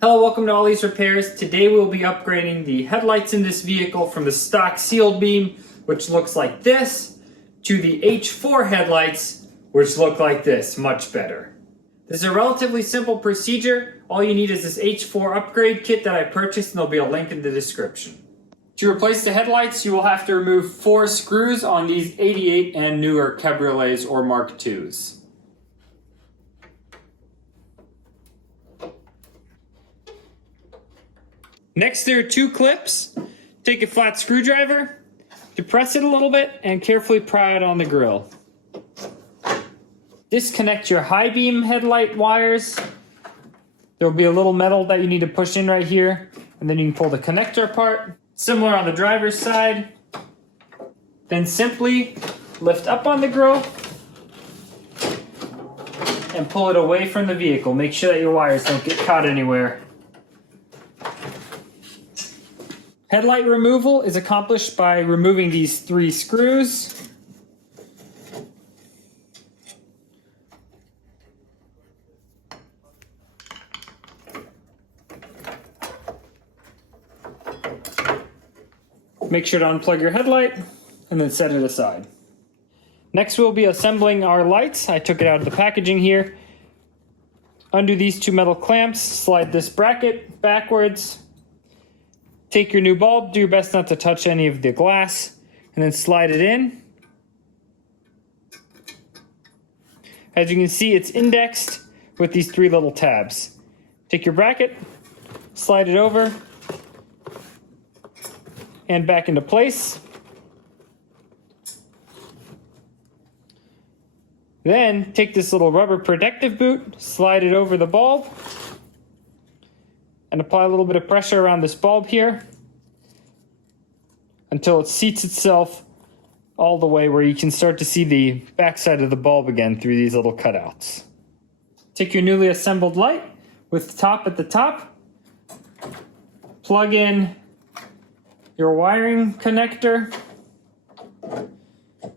Hello, welcome to Ollie's Repairs. Today we'll be upgrading the headlights in this vehicle from the stock sealed beam, which looks like this, to the H4 headlights, which look like this, much better. This is a relatively simple procedure. All you need is this H4 upgrade kit that I purchased, and there'll be a link in the description. To replace the headlights, you will have to remove 4 screws on these 88 and newer Cabriolets or Mk2s. Next, there are 2 clips. Take a flat screwdriver, depress it a little bit, and carefully pry it on the grill. Disconnect your high beam headlight wires. There will be a little metal that you need to push in right here, and then you can pull the connector apart. Similar on the driver's side. Then simply lift up on the grill and pull it away from the vehicle. Make sure that your wires don't get caught anywhere. Headlight removal is accomplished by removing these 3 screws. Make sure to unplug your headlight and then set it aside. Next we'll be assembling our lights. I took it out of the packaging here. Undo these 2 metal clamps, slide this bracket backwards. Take your new bulb, do your best not to touch any of the glass, and then slide it in. As you can see, it's indexed with these 3 little tabs. Take your bracket, slide it over, and back into place. Then take this little rubber protective boot, slide it over the bulb, and apply a little bit of pressure around this bulb here until it seats itself all the way where you can start to see the backside of the bulb again through these little cutouts. Take your newly assembled light with the top at the top, plug in your wiring connector,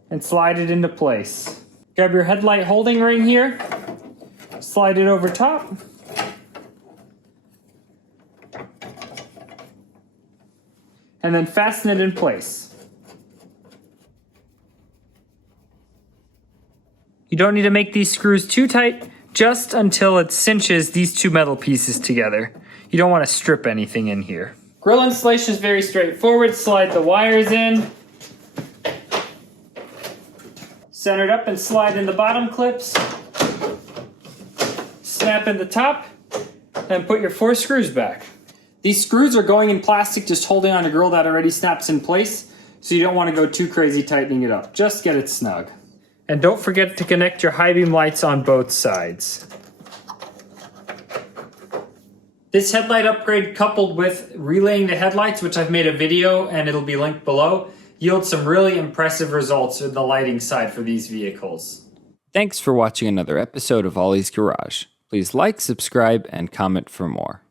and slide it into place. Grab your headlight holding ring here, slide it over top, and then fasten it in place. You don't need to make these screws too tight, just until it cinches these 2 metal pieces together. You don't want to strip anything in here. Grill installation is very straightforward. Slide the wires in, center it up and slide in the bottom clips, snap in the top, and put your 4 screws back. These screws are going in plastic, just holding on a grill that already snaps in place, so you don't want to go too crazy tightening it up. Just get it snug. And don't forget to connect your high beam lights on both sides. This headlight upgrade, coupled with relaying the headlights, which I've made a video and it'll be linked below, yields some really impressive results in the lighting side for these vehicles. Thanks for watching another episode of Ollie's Garage. Please like, subscribe, and comment for more.